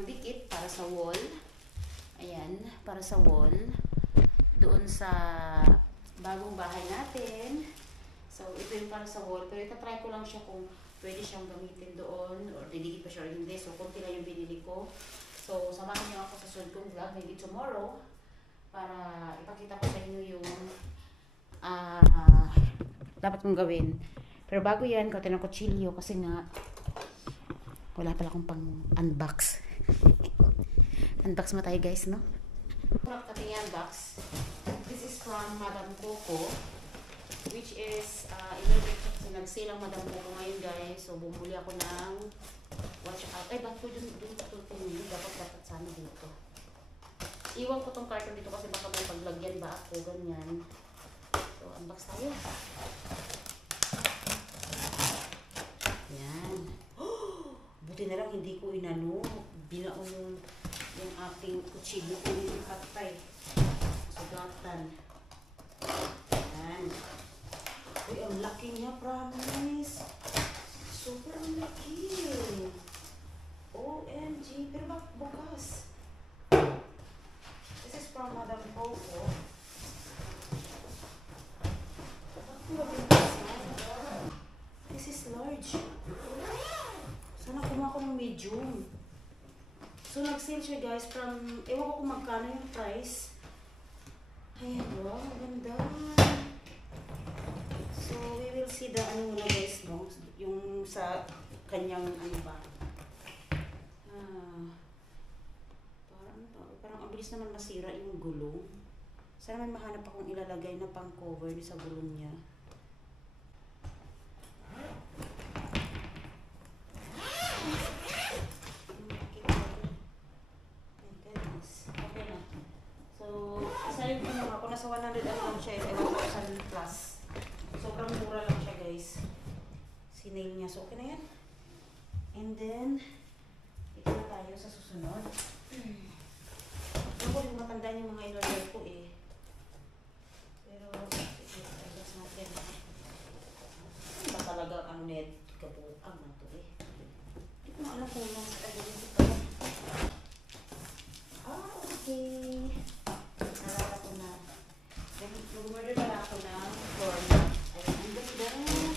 ng dikit para sa wall. Ayan, para sa wall. Doon sa bagong bahay natin. So, ito yung para sa wall. Pero itatry ko lang siya kung pwede siyang gamitin doon or didikit pa siya or hindi. So, konti lang yung binili ko. So, samahan niyo ako sa sunod kong vlog, maybe tomorrow, para ipakita ko sa inyo yung dapat kong gawin. Pero bago yan, kautin ng kutsilyo kasi nga wala pala akong pang unbox. Unbox mo tayo guys, no? Product natin yung unbox. This is from Madam Coco, which is in-order ko kasi nag-sale ang Madam Coco ngayon guys. So bumuli ako ng watch out. Ay, ba't ko dun tumili? Dapat sana dito. Iwan ko tong carton dito kasi baka may paglagyan ba ako, ganyan. So unbox tayo. Yan. Buti na lang hindi ko binaon yung ating kutsilyo ko yung katay. Sugatan. Yan. Uy, ang laki niya, promise. Super ang laki. OMG. Pero bakit bukas? This is from Madam Coco. Bakit bukas na? This is large. Sana kumuha ko ng medium. So, nag-sale siya guys from, ewan ko kung magkano yung price. Ayan, wow, maganda. So, we will see the ano muna guys, no? Yung sa kanyang, ano ba? Parang ang bilis naman masira yung gulong. Sana man mahanap akong ilalagay na pang cover sa gulong niya. Nasa 100 lang siya, 1,000 plus. Sobrang mura lang siya guys. Sinail niya. So, okay na yan. And then, ito na tayo sa susunod. Ako yung matandaan yung mga in-order ko eh. Pero, sige, ayos natin. Ano ba talaga ang net kabuang na to eh. Hindi ko na alam kung nang sa agawin ko pa. Okay. Nalala ko na. Mag-order pala ako ng floor mat. Ayan, ang ganda.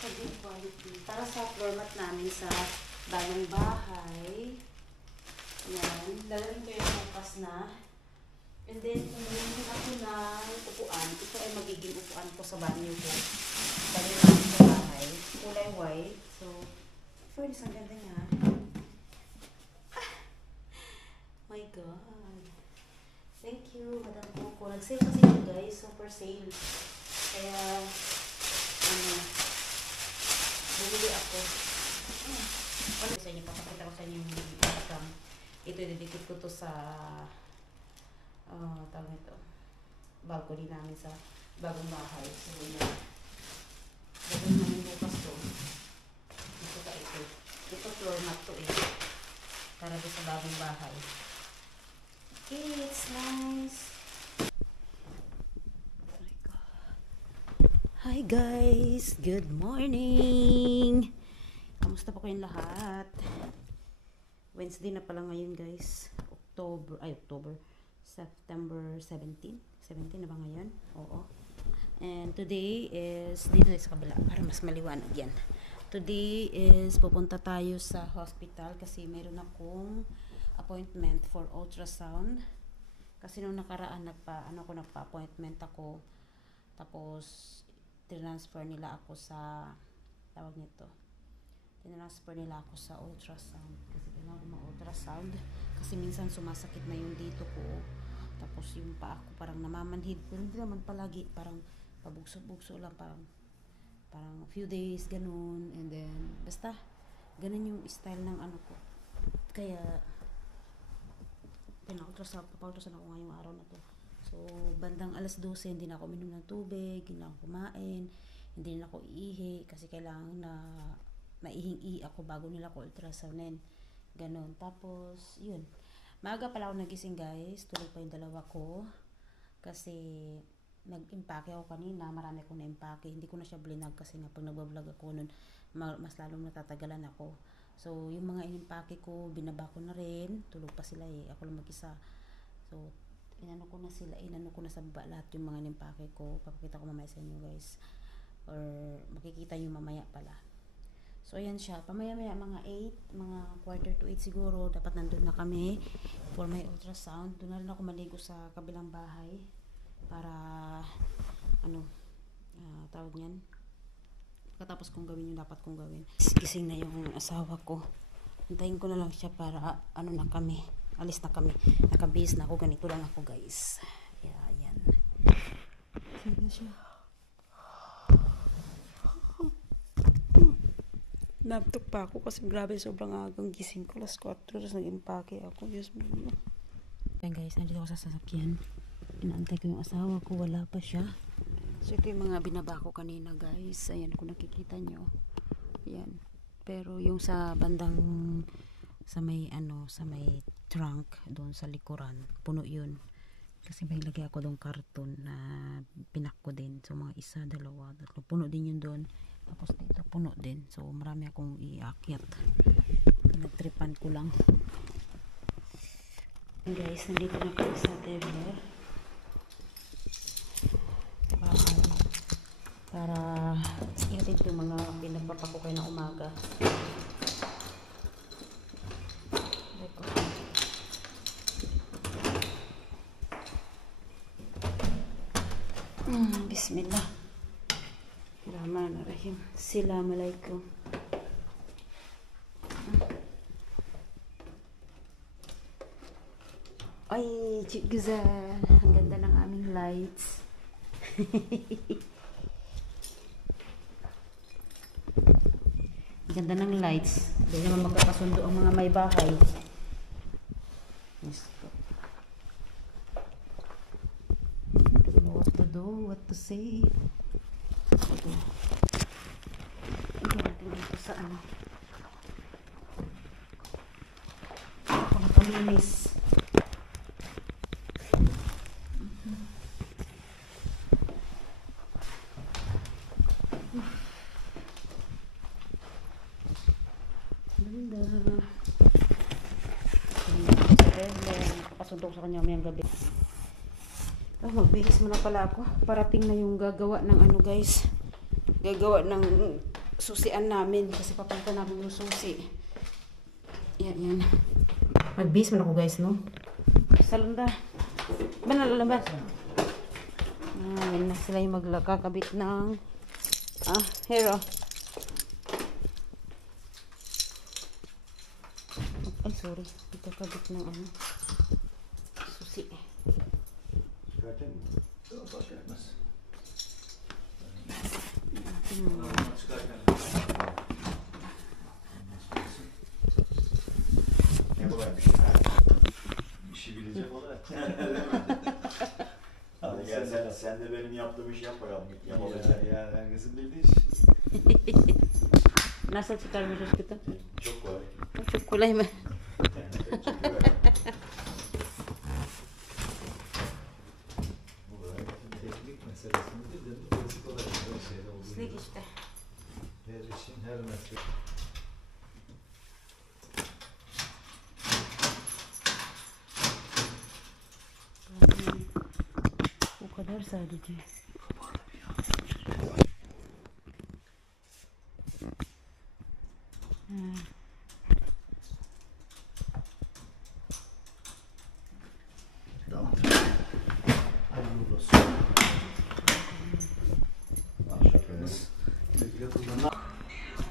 Sa good quality. Para sa floor mat namin sa bagong bahay. Ayan. Lalagyan ko yung bukas na. And then, kung ako ng upuan, ito ay magiging upuan ko sa banyo ko. Banyo namin sa bahay. Kulay white. So, first, ang ganda niya. My God. Thank you, Madam Coco. Nag-sale kasi yun guys, super sale. Kaya, bumili ako. Ano sa inyo, papakita ko sa inyo yung income. Ito, didikit ko to sa, tawag ito, balcony namin sa bagong bahay. So, yun. Gagawin namin bukas to. Ito ka ito. Ito floor mat to eh. Para doon sa bagong bahay. It's nice. Oh my God. Hi guys, good morning. Kamusta po kayong lahat? Wednesday na pala ngayon guys. September 17. 17 na ba ngayon? Oo. And today is, dito sa kabila, para mas maliwanag yan. Today is, pupunta tayo sa hospital kasi mayroon akong appointment for ultrasound. Kasi nung nakaraan nagpa-appointment ako. Tapos transfer nila ako sa ultrasound. Kasi kailangan ko mag-ultrasound. Kasi minsan sumasakit na yung dito ko. Tapos yung paa ko parang namamanhid. Pero hindi naman palagi. Parang pabugso-bugso lang. Parang few days, ganun. And then, basta, ganun yung style ng ano ko. Kaya, papa-ultrasound ako ngayong araw na to. So, bandang alas 12, hindi na ako minom ng tubig, hindi na ako kumain, hindi na ako iihi, kasi kailangan na maihing-ihi ako bago nila ako ultrasounin. Ganon. Tapos, yun. Maaga pala ako nagising guys, tulog pa yung dalawa ko. Kasi, nag-impake ako kanina, marami akong na-impake. Hindi ko na siya blinag kasi nga pag nagbablog ako nun, mas lalong natatagalan ako. So, yung mga inimpake ko, binaba ko na rin. Tulog pa sila eh. Ako lang mag-isa. So, inano ko na sa baba lahat yung mga inimpake ko. Papakita ko mamaya sa inyo guys. Or makikita nyo mamaya pala. So, ayan siya. Pamaya-maya mga 8, mga quarter to 8 siguro. Dapat nandun na kami for my ultrasound. Doon na rin ako maligo sa kabilang bahay. Para, tawag niyan. Katapos kong gawin yung dapat kong gawin. Gising na yung asawa ko. Hintayin ko na lang siya para na kami. Alis na kami. Nakabihis na ako. Ganito lang ako guys. Ayan. Sige siya. Naptok pa ako kasi grabe sobrang agang gising ko. Alas 4. Tapos nag-impake ako. Diyos mo. Ayan guys. Nandito ako sa sasakyan. Inaantay ko yung asawa ko. Wala pa siya. So, ito yung mga binaba ko kanina guys. Ayan, kung nakikita nyo. Ayan. Pero yung sa bandang sa may trunk doon sa likuran, puno yun. Kasi may lagay ako doon karton na pinak ko din. So, mga 1, 2, 3. Puno din yun doon. Tapos dito, puno din. So, marami akong iakyat. Pinagtripan ko lang. And guys, nandito na kami sa Tevler. Para ihatid yung mga pinagpapako kayo na umaga. Bismillah. Rahmanirrahim. Assalamualaikum. Ay, Cik Guzal. Ang ganda ng aming lights. Ganda ng lights. Hindi naman magkakasundo ang mga may bahay. Yes. I don't know what to do, what to say. Ito. Ito natin dito sa pangkalinis. Nakapasundok sa kanya mayang gabi. Magbihis muna pala ako. Parating na yung gagawa ng guys. Gagawa ng susian namin. Kasi papalitan namin yung susi. Yan. Magbihis muna ako guys, no? Salunda. Ba nalalabas? Yan na sila yung magkakabit ng hero. Ay, sorry. Ito kabit ng susi. İşi bilecek olarak. Hadi gel sen de benim yaptığım işi yap bakalım. Yapabilecek. Yani herkesin bildiği iş. Nasıl çıkarmışız kita? Çok kolay. Çok kolay mı? Çok kolay. Teknik meselesini değil de basit olarak her şeyde olduğu gibi. İşte. Her işin her meslek. O kadar sadece. Tamam. Hayırlı olsun.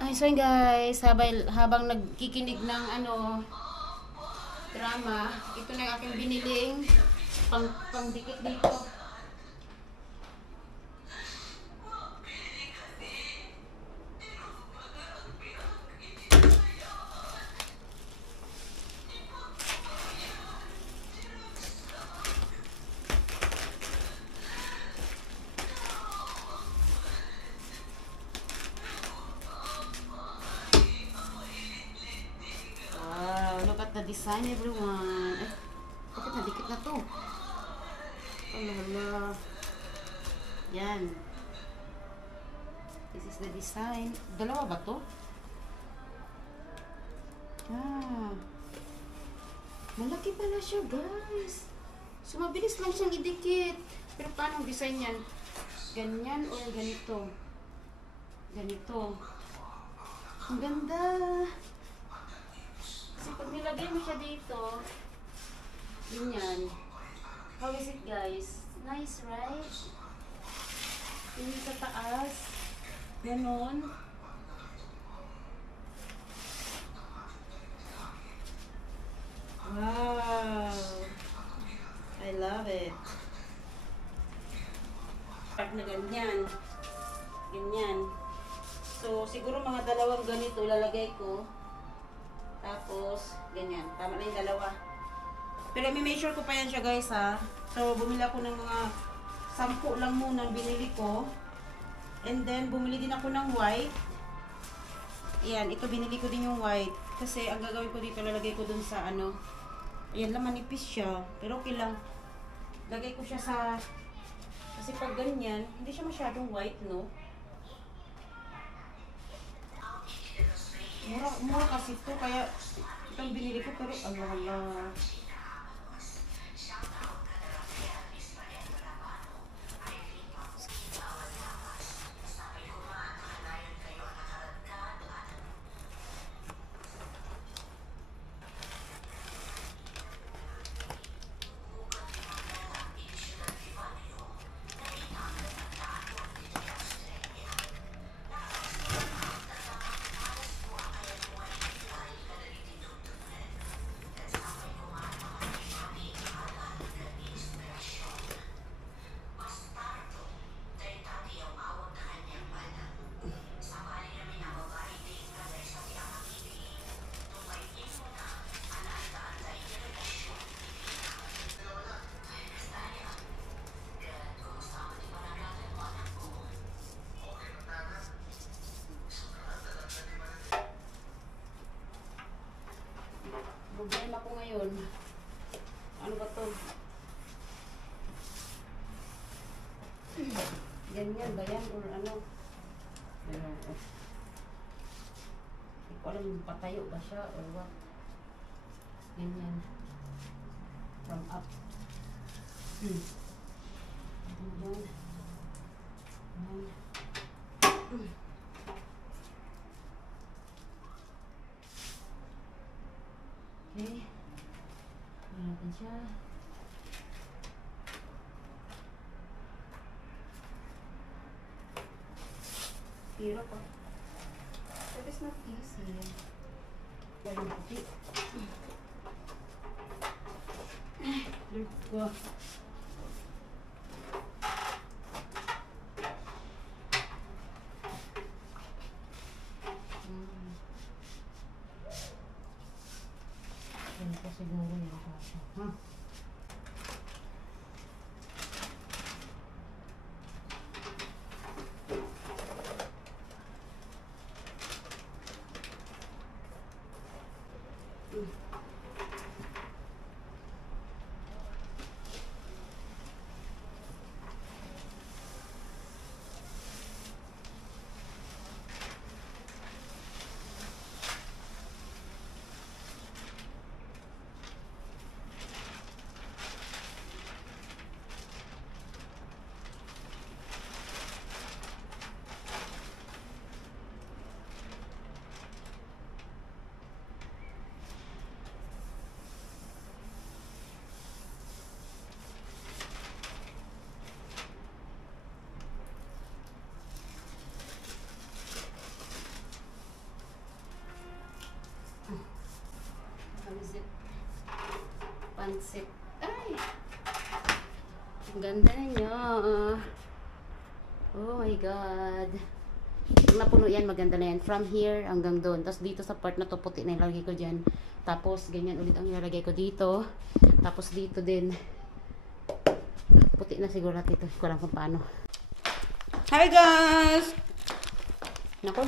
Ay, so yun guys, habang nagkikinig ng drama, ito na yung aking biniling pangdikit dito. The design, everyone. Bakit nadikit na to? Hala. Yan. This is the design. Dalawa ba to? Malaki pala siya, guys. So, mabilis lang siyang idikit. Pero paano ang design yan? Ganyan o ganito? Ganito. Ang ganda. Kasi pag nilagay mo siya dito, ganyan. How is it, guys? Nice, right? Yung sa taas. Ganon. Wow. I love it. Na ganyan. Ganyan. So, siguro mga dalawang ganito lalagay ko. Tapos, ganyan. Tama na yung dalawa. Pero i-measure ko pa yan siya, guys, ha. So, bumili ako ng mga 10 lang muna binili ko. And then, bumili din ako ng white. Ayan, ito binili ko din yung white. Kasi, ang gagawin ko dito, lalagay ko dun sa ano. Ayan lang, manipis siya. Pero okay lang. Lagay ko siya sa... Kasi pag ganyan, hindi siya masyadong white, no? Mura kasi ito, kaya itong binili ko, pero ala. Problema ko ngayon. Ano ba to? Ganyan ba yan? Or ano? Pero, hindi ko alam patayo ba siya or what. Ganyan. From up. Ganyan. Ganyan. Okay. Ayan natin siya. Hirap ah. That is not easy. Galing puti. Look ko. Ito siguro yung kasha. Ha? Pansit. Ay! Ang ganda na niya. Oh my God. Pag napuno yan, maganda na yan. From here hanggang doon. Tapos dito sa part na to, puti na ilalagay ko dyan. Tapos ganyan ulit ang ilalagay ko dito. Tapos dito din. Puti na siguro natin ito. Ko lang kung paano. Hi guys! Naku.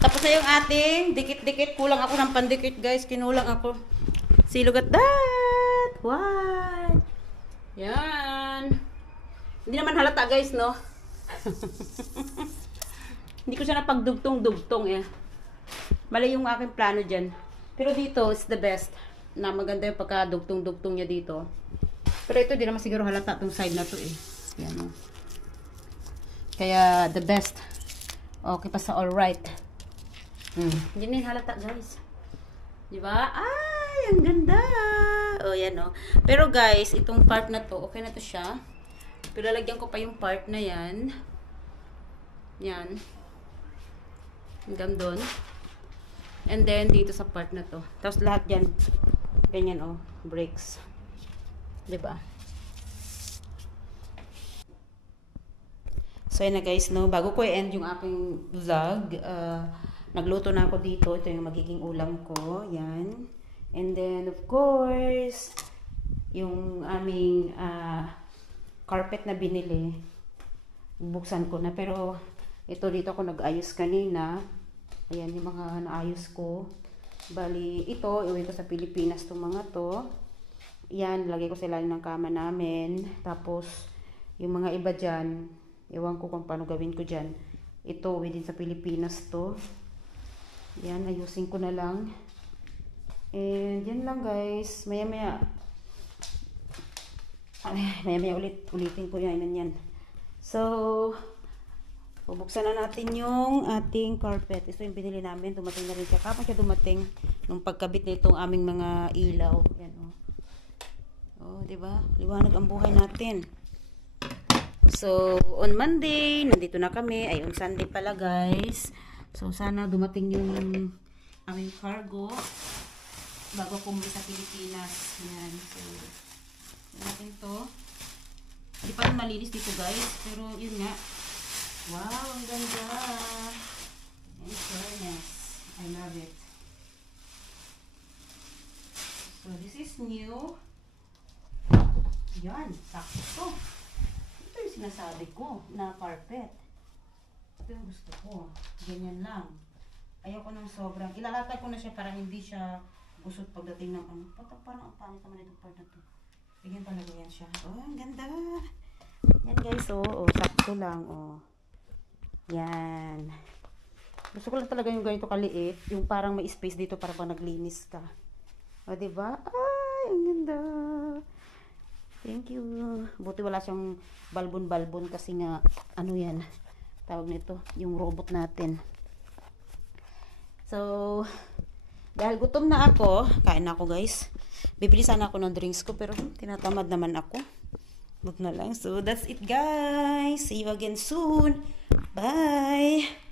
Tapos na yung ating dikit-dikit. Kulang ako ng pandikit guys. Kinulang ako. See, look at that! What? Yan. Hindi naman halata guys, no? Hindi ko siya napagdugtong-dugtong eh. Mali yung aking plano dyan. Pero dito, it's the best. na maganda yung pagka-dugtong-dugtong niya dito. Pero ito, di naman siguro halata itong side na to eh. Yan, oh. Kaya, the best. Okay pa sa alright. Hindi na halata, guys. Diba? Ay, ang ganda. Oh, yan, oh. Pero, guys, itong part na to, okay na to siya. Pero, lalagyan ko pa yung part na yan. Yan. Hanggang doon. And then, dito sa part na to. Tapos, lahat yan. Ganyan, oh. Breaks. Diba? So, yun na guys, no? Bago ko i-end yung aking vlog, nagluto na ako dito. Ito yung magiging ulam ko. Yan. And then, of course, yung aming carpet na binili. Buksan ko na. Pero, ito dito ako nag-ayos kanina. Ayan yung mga naayos ko. Bali, ito, iuwi ko sa Pilipinas itong mga to. Yan, lagay ko sa ilalim ng kama namin. Tapos, yung mga iba dyan, ewan ko kung paano gawin ko dyan. Ito, uwi din sa Pilipinas to. Yan, ayusin ko na lang. And, yan lang guys. Maya-maya ulitin ko yan. So, bubuksan na natin yung ating carpet. Ito yung binili namin. Dumating na rin siya. Kapag siya dumating, nung pagkabit na itong aming mga ilaw. Yan, oh. Oh, diba? Liwanag ang buhay natin. So, on Monday, nandito na kami. Ay, on Sunday pala, guys. So, sana dumating yung aming cargo bago kumuwi sa Pilipinas. Yan. So, natin to. Hindi pa rin malinis dito, guys. Pero, yun nga. Wow, ang ganda. And fairness. I love it. So, this is new. Yan, sakto. Ito yung sinasabi ko na carpet. Ito yung gusto ko. Ganyan lang. Ayoko ng sobrang. Ilalatag ko na siya para hindi siya gusot pagdating ng ano. Parang ang pangit naman itong part na to. Bigyan talaga yan siya. Oh, ang ganda. Yan guys, oh. Sakto lang, oh. Yan. Gusto ko lang talaga yung ganito kaliit. Yung parang may space dito para pag naglinis ka. O, diba? Ay, ang ganda. Thank you. Buti wala siyang balbon-balbon kasi nga, ano yan, tawag nito, yung robot natin. So, dahil gutom na ako, kain na ako guys. Bibili sana ako ng drinks ko, pero tinatamad naman ako. Wag na lang. So, that's it guys. See you again soon. Bye!